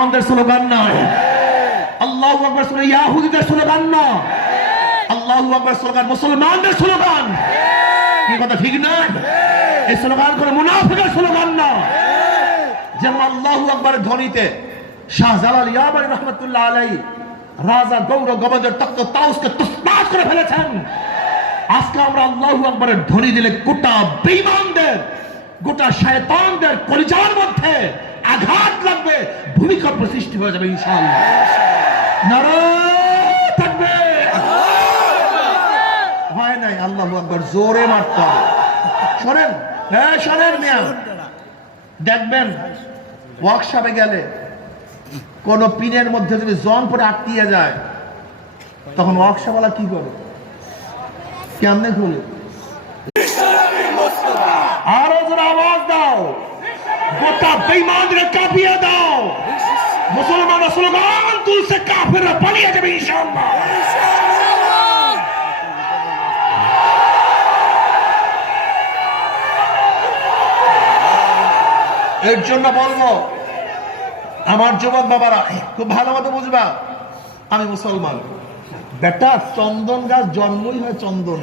আমাদের স্লোগান নয়, আল্লাহু আকবার স্লোগান ইহুদিদের স্লোগান না, আল্লাহু আকবার স্লোগান মুসলমানদের স্লোগান। কি কথা ঠিক না? এই স্লোগান করে মুনাফিকের স্লোগান না। যেমন আল্লাহু আকবারের ধ্বনিতে শাহজালাল ইয়ামানি রহমাতুল্লাহ আলাইহি রাজা গৌর গবদের তখ্ত তাউসকে তুসনাস করে ফেলেছেন। আজকে আমরা আল্লাহু আকবারের ধ্বনি দিলে গোটা বেঈমানদের, গোটা শয়তানদের কলিজার মধ্যে আঘাত লাগবে, ভূমিকম্প সৃষ্টি হয়ে যাবে ইনশাআল্লাহ। নারায়ে তাকবীর। হয় নাই আল্লাহু আকবার জোরে মারতে হবে। শোনেন, হ্যাঁ শোনেন মিয়া, দেখবেন ওয়ার্কশপে গেলে কোন পিনের মধ্যে যদি জন পরে আটকিয়ে যায়, তখন ওয়ার্কশপওয়ালা কি করে? কেমনে খুলে? আরো জোরে আওয়াজ দাও, গোটা বেঈমানদের কাঁপিয়ে দাও। মুসলমান স্লোগান তুলছে, কাফেররা পালিয়ে যাবে ইনশাআল্লাহ। এর জন্য বলবো আমার যুবক বাবারা, খুব ভালো মতো বুঝবা, আমি মুসলমান। বেটা, চন্দন গাছ জন্মই হয় চন্দন।